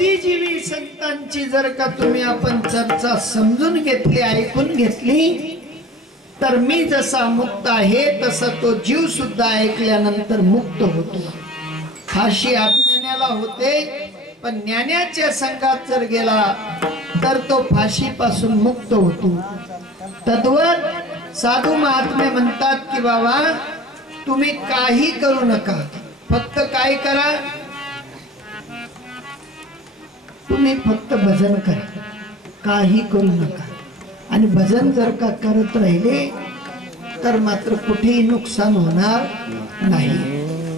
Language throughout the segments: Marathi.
बुद्धिजीवी संतांची जर का तुम्ही आपण चर्चा समजून घेतली, ऐकून घेतली, तर मी जसा मुक्त आहे तसा तो जीव सुद्धा ऐकल्यानंतर मुक्त होतो. फाशी अज्ञानाला होते, पण ज्ञानाच्या संघात जर गेला तर तो फाशीपासून मुक्त होतो. तद्वत साधू महात्मे म्हणतात की बाबा तुम्ही काही करू नका, फक्त काय करा, तुम्ही फक्त भजन करा, काही करू नका. आणि भजन जर का करत राहिले तर मात्र कुठेही नुकसान होणार नाही.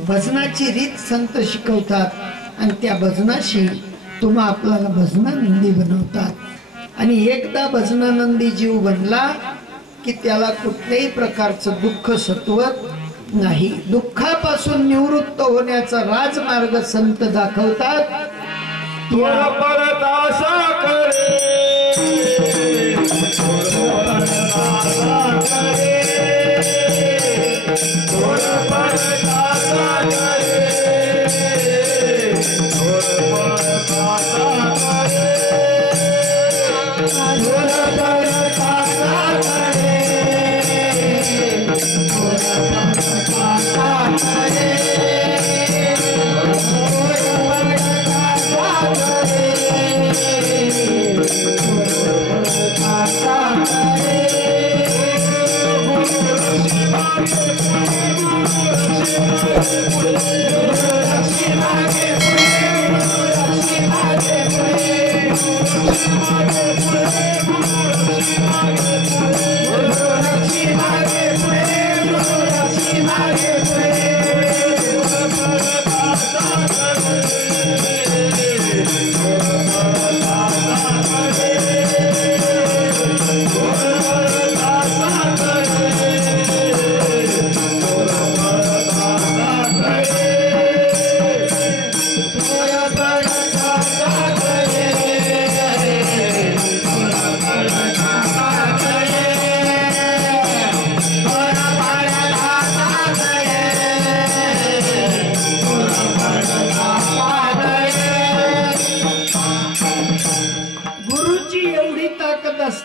भजनाची रीत संत शिकवतात आणि त्या भजनाशी तुम्हा आपल्याला भजनानंदी बनवतात. आणि एकदा भजनानंदी जीव बनला की त्याला कुठल्याही प्रकारचं दुःख सत्वत नाही. दुःखापासून निवृत्त होण्याचा राजमार्ग संत दाखवतात.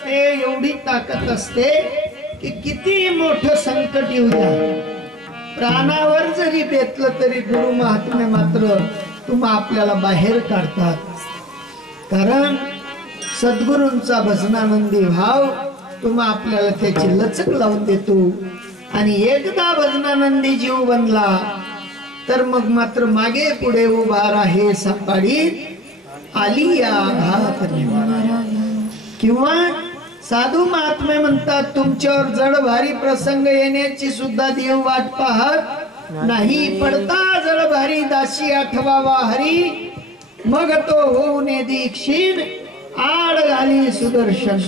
एवढी ताकद असते की किती मोठं संकट येऊ द्या, प्राणावर जरी बेतलं तरी गुरु महात्मे मात्र तुम्हा आपल्याला बाहेर काढतात. कारण सद्गुरूंचा भजनानंदी भाव तुम्हा आपल्याला त्याची लचक लावून देतो. आणि एकदा भजनानंदी जीव बनला तर मग मात्र मागे पुढे उभा राहे सापाडीत आली या घात निवारा. किंवा साधू महात्मे म्हणतात तुमच्यावर जड भारी प्रसंग येण्याची सुद्धा देव वाट पाहत नाही. पडता जड भारी दासी आठवावा हरी, मग तो होऊने दीक्षिण आड घाली सुदर्शन.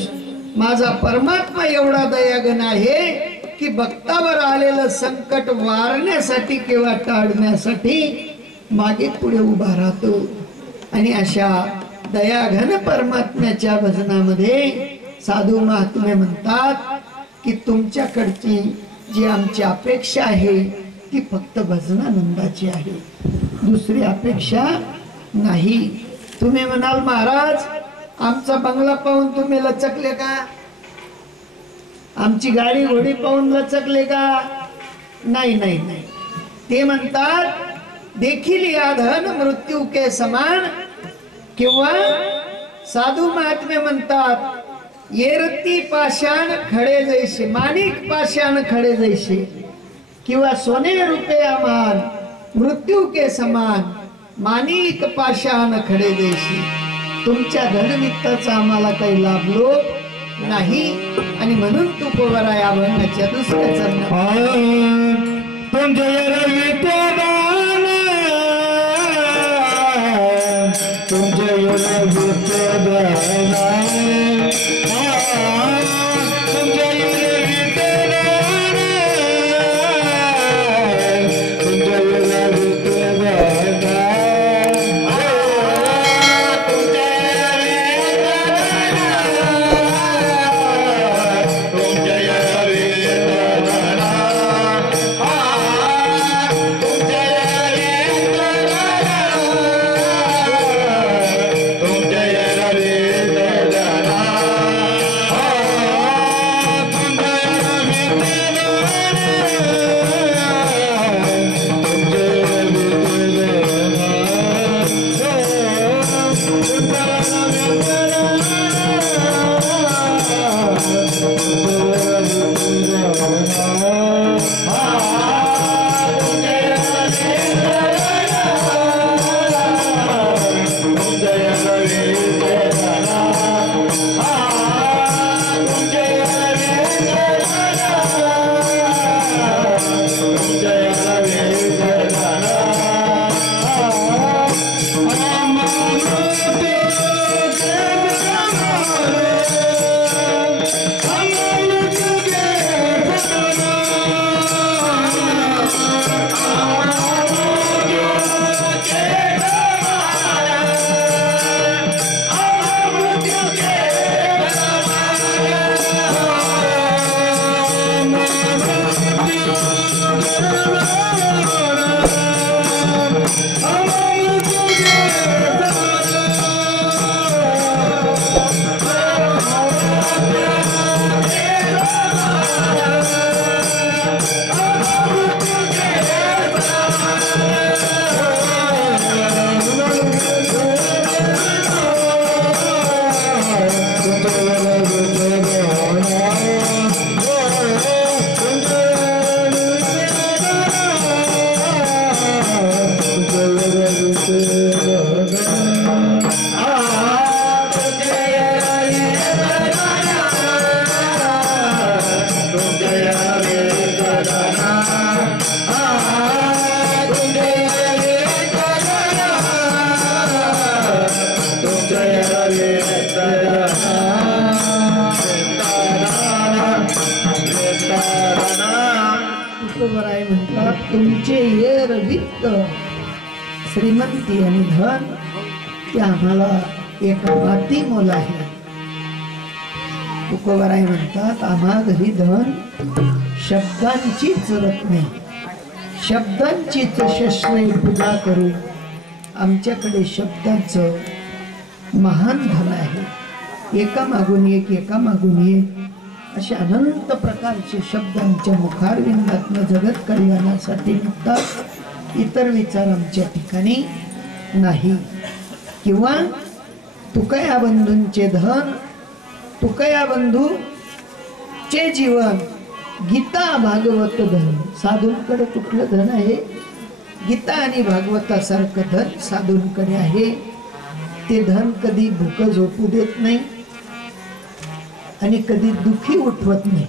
माझा परमात्मा एवढा दयागण आहे की भक्तावर आलेलं संकट वारण्यासाठी किंवा टाळण्यासाठी मागे पुढे उभा राहतो. आणि अशा दयाघन परमात्म्याच्या भजनामध्ये साधू महात्मे म्हणतात की तुमच्याकडची जी आमची अपेक्षा आहे ती फक्त भजनानंदाची आहे, दुसरी अपेक्षा नाही. तुम्ही म्हणाल महाराज आमचा बंगला पाहून तुम्ही लचकले का, आमची गाडी घोडी पाहून लचकले का? नाही नाही नाही. ते म्हणतात देखील या धन मृत्यू के समान. किंवा साधू महात्मे म्हणतात येरती पाषाण खडे जैसे, माणिक पाषाण खडे जैसे, किंवा सोने रुपया मान मृत्यू के समान माणिक पाषाण खडे जैसे. तुमच्या धनवित्ताचा आम्हाला काही लाभलो नाही आणि म्हणून तू पोवरा या वर्णाच्या दुसऱ्या चरणात तुकोबराय म्हणतात तुमचे येर वित्त श्रीमंती आणि धन ते आम्हाला एक माती मोल आहे. तुकोबराय म्हणतात आम्हा घरी धन शब्दांचीच रत्ने शब्दांचीच शस्त्रे पूजा करू. आमच्याकडे शब्दांचं महान धन आहे. एका मागून एक असे अनंत प्रकारचे शब्दांच्या मुखारविंदातनं जगत कल्याणासाठी निघतात. इतर विचार आमच्या ठिकाणी नाही. किंवा तुकया बंधूंचे धन तुकया बंधूचे जीवन गीता भागवत धन. साधूंकडे कुठलं धन आहे? गीता आणि भागवतासारखं धन साधूंकडे आहे. ते धन कधी भूक झोपू देत नाही आणि कधी दुखी उठवत नाही.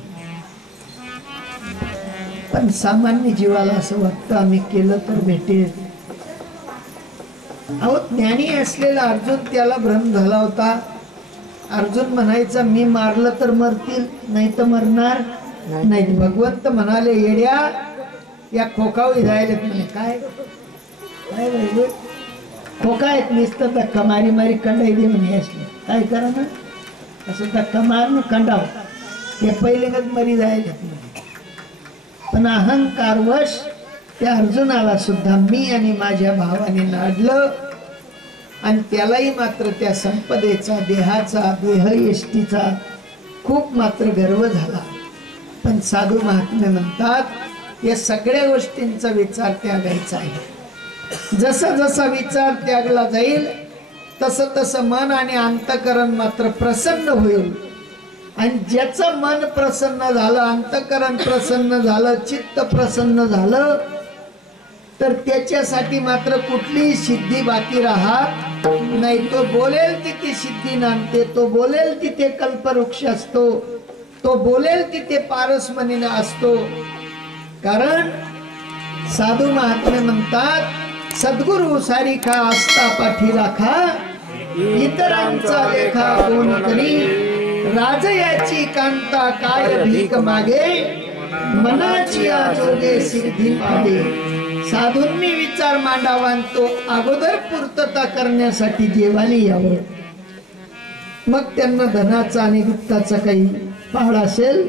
पण सामान्य जीवाला असं वाटतं आम्ही केलं तर भेटेल. अहो ज्ञानी असलेला अर्जुन त्याला भ्रम झाला होता. अर्जुन म्हणायचा मी मारलं तर मरतील नाही तर मरणार नाही. भगवंत म्हणाले येड्या या खोकावळी जायला म्हणे. काय काय पाहिजे खोका येत नुसतं धक्का मारी मारी कंडाई दे म्हणे. असले काय करा ना असं धक्का मारून कंडाव हे पहिल्यांदाच मरी जायला. पण अहंकारवश त्या अर्जुनाला सुद्धा मी आणि माझ्या भावाने नाडलं आणि त्यालाही मात्र त्या संपदेचा देहाचा देहयष्टीचा खूप मात्र गर्व झाला. पण साधू महात्मे म्हणतात या सगळ्या गोष्टींचा विचार त्यागायचा आहे. जसा जसा विचार त्यागला जाईल तसं तसं मन आणि अंतकरण मात्र प्रसन्न होईल. आणि ज्याचं मन प्रसन्न झालं अंतकरण प्रसन्न झालं चित्त प्रसन्न झालं तर त्याच्यासाठी मात्र कुठलीही सिद्धी बाकी राहत नाही. तो बोलेल तिथे सिद्धी नांदते. तो बोलेल तिथे कल्पवृक्ष असतो. तो बोलेल तिथे पारसमणीने असतो. कारण साधू महात्मे म्हणतात सद्गुरु सारिखा आस्था पाठी राखा इतरांचा लेखा कोण करी. राजयाची कांता काय भीक मागे मनाची आजोगे सिद्धी मागे. साधूंनी विचार मांडावा तो अगोदर पूर्तता करण्यासाठी देवाने यावं. मग त्यांना धनाचा आणि वित्ताचा काही पाड असेल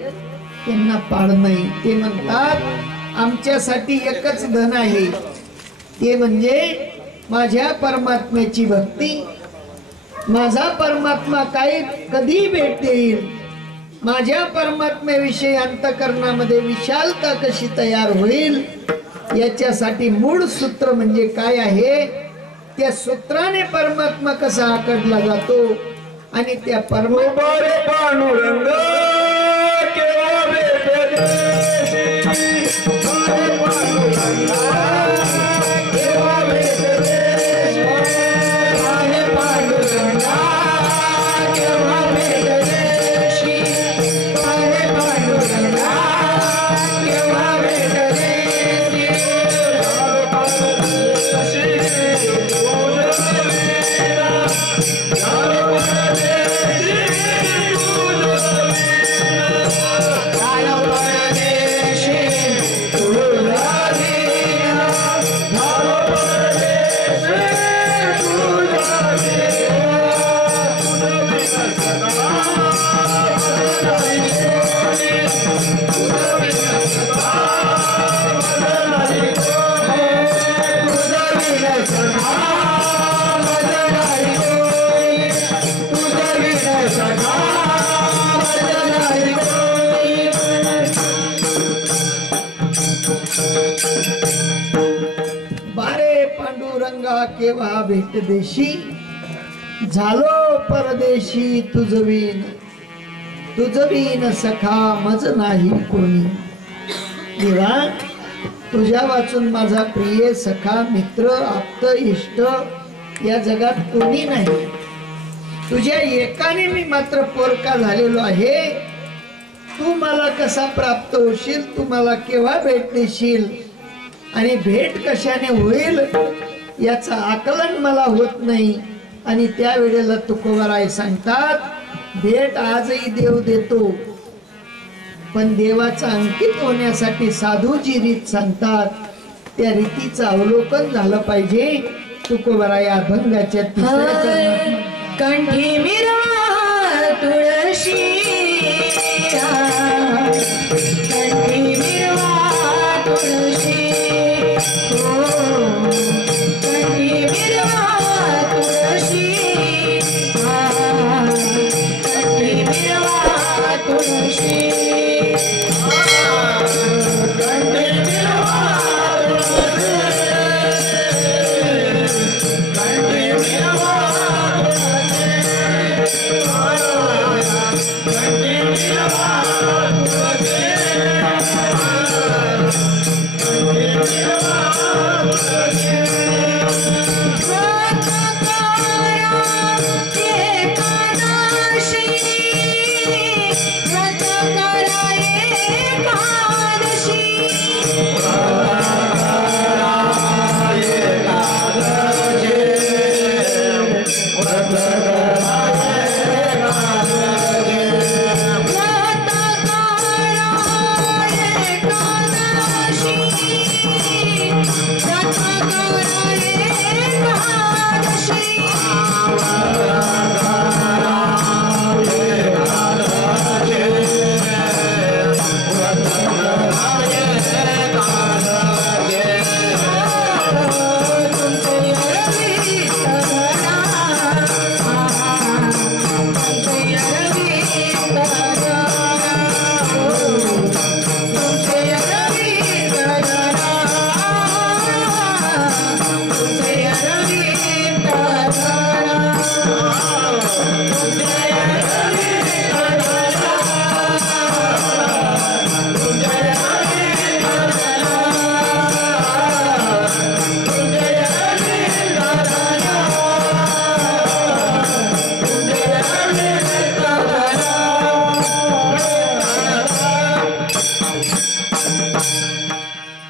त्यांना पाड नाही. ते म्हणतात आमच्यासाठी एकच धन आहे ते म्हणजे माझ्या परमात्म्याची भक्ती. माझा परमात्मा काय कधी भेट देईल. माझ्या परमात्म्याविषयी अंतकरणामध्ये विशालता कशी तयार होईल याच्यासाठी मूळ सूत्र म्हणजे काय आहे. त्या सूत्राने परमात्मा कसा आकडला जातो आणि त्या परमात्मा बारे पांडुरंगा केव्हा भेट देशी झालो परदेशी तुझवीन सखा मज नाही कोणी. देवा तुझ्या वाचून माझा प्रिय सखा मित्र आप्त इष्ट या जगात कोणी नाही. तुझ्या एकाने मी मात्र पोरका झालेलो आहे. तू मला कसा प्राप्त होशील तू मला केव्हा भेट देशील आणि भेट कशाने होईल याचा आकलन मला होत नाही. आणि त्या वेळेला तुकोबाराय सांगतात, भेट आजही देव देतो, पण देवाचा अंकित होण्यासाठी साधू जी रीत सांगतात त्या रीतीचं अवलोकन झालं पाहिजे. तुकोबाराय अभंगाच्या तिसऱ्या कंठी मिरवा तुळशी, कंठी मिरवा तुळशी, हो कंठी मिरवा तुळशी, कंठी मिरवा तुळशी, कंठी मिरवा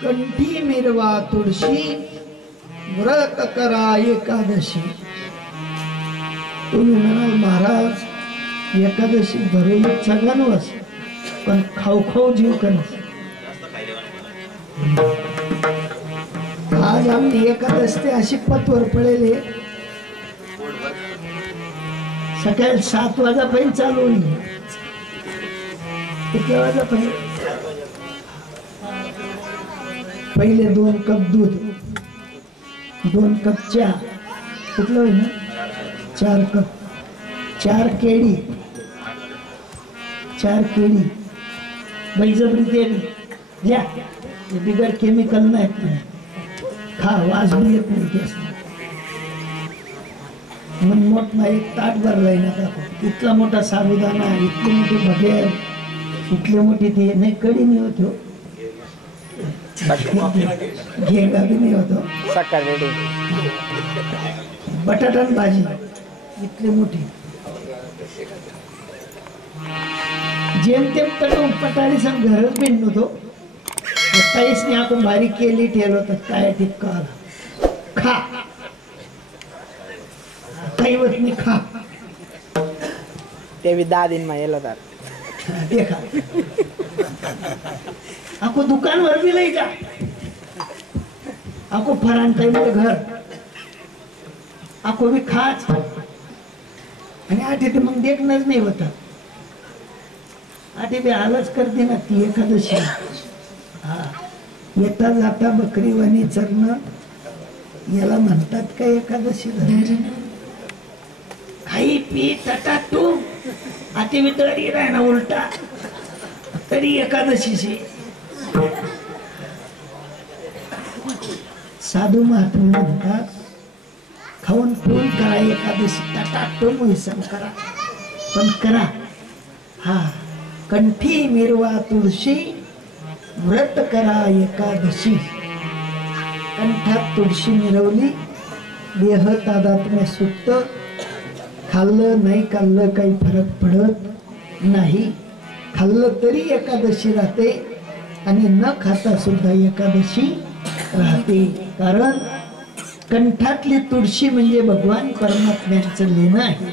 कंठी मिरवा तुळशी, व्रत करा एकादशी. तुम्ही म्हणाल महाराज एकादशी धरून सगळ्यांवरच, पण खाऊ खाऊ जीव करा. आज आम्ही एकादशी अशी पतवर पडेले, सकाळी 7 वाजेपर्यंत चालू होईल. किती वाजेपर्यंत? पहिले 2 कप दूध, 2 कप चहा, कुठलं होईल ना, 4 कप, 4 केळी, 4 केळी बळजबरी देणे घ्या. बिगर केमिकल नाही, खा, वास बी येत नाही केस. मन मोठा एक ताट भरलाय ना, इतला मोठा साबुदाणा, इतली मोठी भगेर, इतली मोठी ते नाही, कडी नाही होतो, घेंगा बी नाही होतो, बटाटा भाजी इतली मोठी, जेमतेम तटून पटाळी सम घरच भिन्न नव्हतो. ताईसने आपण बारीक केली ठेवलं होतं, काय टिपका आला, खा काही होत नाही, खा. ते भी 10 दिन में येलो था. देखा आपको दुकान भर भी ले जा, आपको फरान टाइम घर, आपको भी खाच आणि आठे ते मग देखणंच नाही होत. आठे बी आलच करते ना ती एकादशी. हा, येता जाता बकरी वाणी चरणं याला म्हणतात का एकादशी? खाई पी तटा तू आते भी तरी राहना उलटा तरी एकादशीची. साधू महात्मा म्हणतात खाऊन पिऊन करा एकादशी, टाटाटून व्यसन करा, पण करा. हा, कंठी मिरवा तुळशी, व्रत करा एकादशी. कंठात तुळशी मिरवली, देह तादात्म्य सुटत. खाल्लं नाही खाल्लं काही फरक पडत नाही. खाल्लं तरी एकादशी राहते आणि न खाता सुद्धा एकादशी राहते. कारण कंठातली तुळशी म्हणजे भगवान परमात्म्यांचं लेणं आहे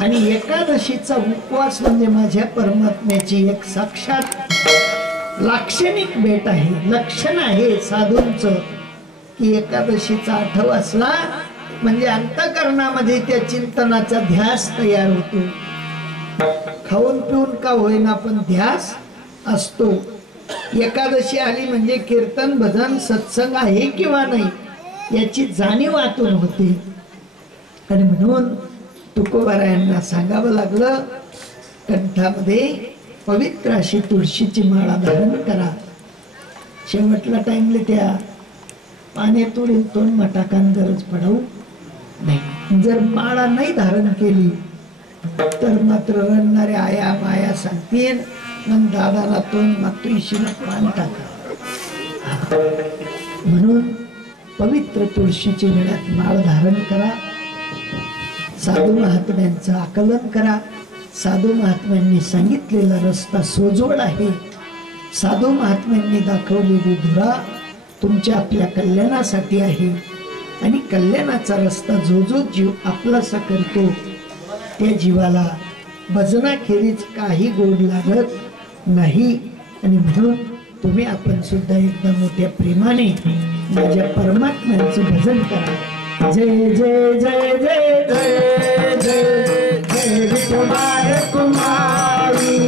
आणि एकादशीचा उपवास म्हणजे माझ्या परमात्म्याची एक साक्षात लाक्षणिक भेट आहे, लक्षण आहे साधूंचं की एकादशीचा आठव असला म्हणजे अंतःकरणामध्ये त्या चिंतनाचा ध्यास तयार होतो. खाऊन पिऊन का होईना पण ध्यास असतो. एकादशी आली म्हणजे कीर्तन भजन सत्संग आहे किंवा नाही याची जाणीव आतून होते आणि म्हणून तुकोबारायांना सांगावं लागलं, कंठामध्ये पवित्र अशी तुळशीची माळा धारण करा. शेवटला टाइमले त्या पाण्यातून तोंड मटाकान गरज पडवू नाही. जर माळा नाही धारण केली तर मात्र रडणारे आया माया सांगतील मग दादाला तोंड मातृशीला पान टाका. म्हणून पवित्र तुळशीची गळ्यात माळ धारण करा. साधू महात्म्यांचं आकलन करा. साधू महात्म्यांनी सांगितलेला रस्ता सोजवळ आहे. साधू महात्म्यांनी दाखवलेली धुरा तुमच्या आपल्या कल्याणासाठी आहे आणि कल्याणाचा रस्ता जो जो जीव आपलासा करतो त्या जीवाला भजनाखेरीज काही गोड लागत नाही. आणि म्हणून तुम्ही आपण सुद्धा एकदा मोठ्या प्रेमाने माझ्या परमात्म्याचं भजन करा. जय जय जय जय जय जय जय विठोबा कुमारी.